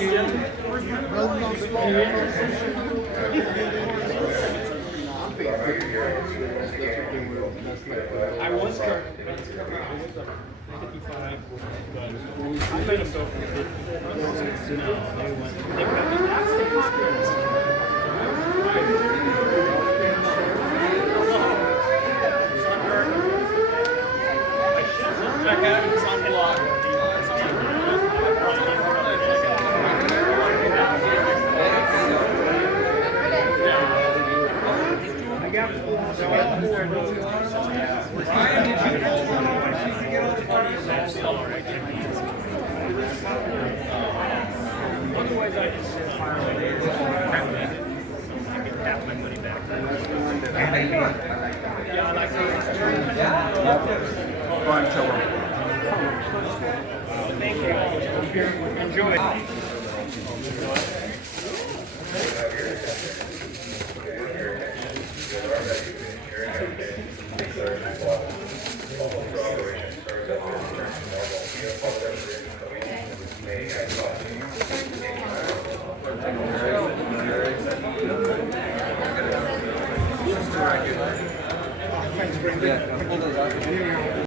I was starting to 55, but I made them go for 50. No, they went. They check out his unblocked. Otherwise, I just sit fire away. I get half my money back. Yeah, I like Thank you. Enjoy. Yeah,